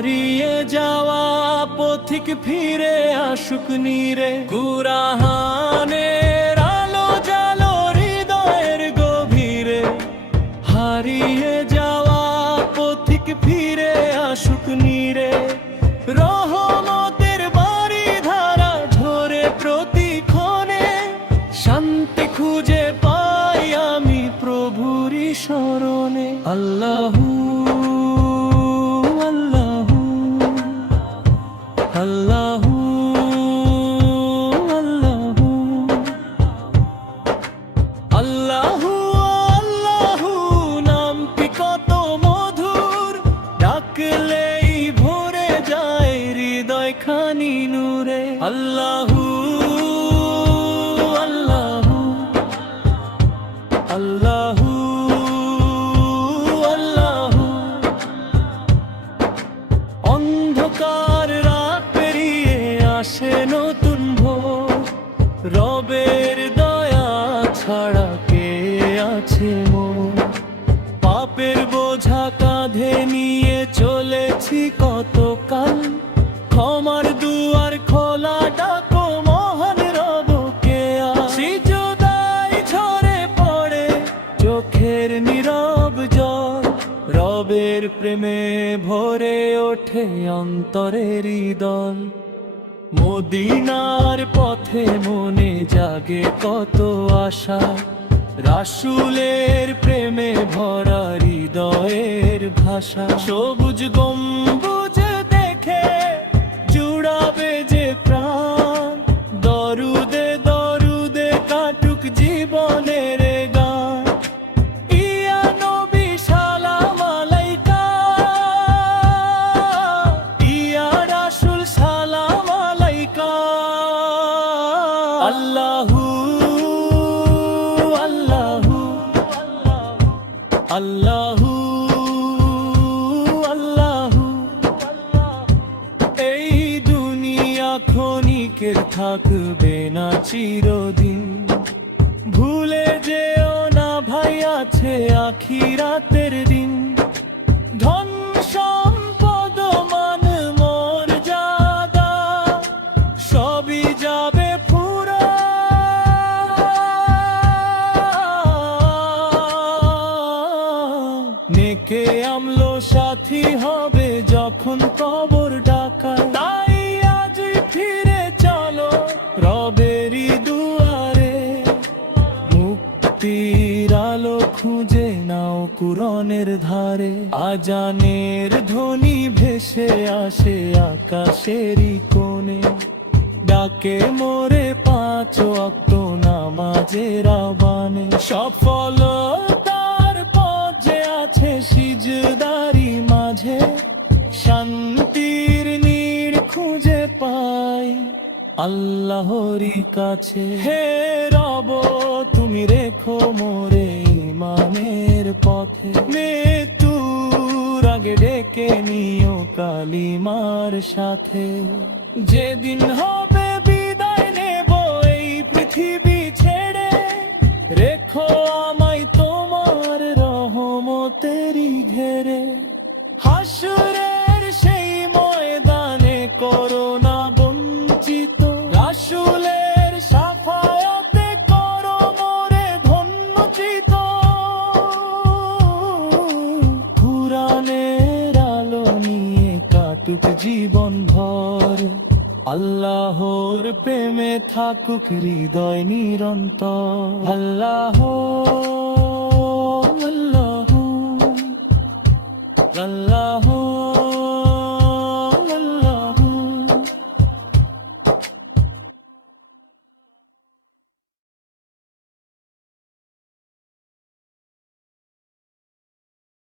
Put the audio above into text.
হারিয়ে যাওয়া পথিক ফিরে আসুক নীরে। কুরআনের আলো জালো হৃদয়ের গভীরে, হারিয়ে যাওয়া পথিক ফিরে আসুক নীরে। রহমতের বাড়ি ধারা ঝরে প্রতিক্ষণে, শান্তি খুঁজে পাই আমি প্রভুরই শরণে। আল্লাহু আল্লাহু আল্লাহু আল্লাহু আল্লাহু আল্লাহু নামটি কত মধুর, ডাকলেই ভরে যায় হৃদয় খানি নূরে। আল্লাহু আল্লাহু আল্লাহু আল্লাহু অন্ধকার রাত পেরিয়ে আসে নতুন ভোর, রবের দয়া ছাড়া কে আছে মোর। পাপের বোঝা কাঁধে নিয়ে চলেছি কতকাল, ক্ষমার দুয়ার খোলা ডাকো মহান রবকে। সিজদায় ঝরে পড়ে চোখের নীরব জল, রবের প্রেমে ভরে ওঠে অন্তরের হৃদয়। মদিনার পথে মনে জাগে কত আশা, রাসূলের প্রেমে ভরা হৃদয়ের ভাষা। সবুজ গম্বুজ দেখে জুড়াবে যে প্রাণ, দরুদে দরুদে কাটুক জীবনের গান। ইয়া নবী সালাম আলাইকা, ইয়া রাসূল সালাম আলাইকা। আল্লাহু আল্লাহু আল্লাহু আল্লাহু এই দুনিয়া ক্ষণিকের থাকবে না চিরদিন, ভুলে যেও না ভাই আছে আখিরাতের দিন। ধন সম্পদ মান মর্যাদা সবই যাবে ফুরা, নেকে আমলো সাথী হবে যখন কবর ডাকা। তাই আজ ফিরে চলো রবেরই দুয়ারে, মুক্তির আলো খুঁজে নাও কুরআনের ধারে। আজানের ধ্বনি ভেসে আসে আকাশেরই কোণে, ডাকে মোরে পাঁচ ওয়াক্ত নামাজের আহ্বানে। সফলতার পথ যে আছে সিজদারি মাঝে, শান্তির নীড় খুঁজে পাই আল্লাহরই কাছে। হে রব তুমি রেখো মোরে ইমানের পথে, মৃত্যুর আগে ডেকে নিও কালিমার সাথে। যেদিন হবে বিদায় নেব এই পৃথিবী ছেড়ে, রেখো আমায় তোমার রহমতেরই ঘেরে। হাসরের সেই ময়দানে করো না বঞ্চিত, রাসূলের শাফায়াতে করো মোরে ধন্যচিত। কুরআনের আলো নিয়ে কাটুক জীবন ভর, আল্লাহর প্রেমে থাকুক হৃদয় নিরন্তর। আল্লাহ আল্লাহ আল্লাহ।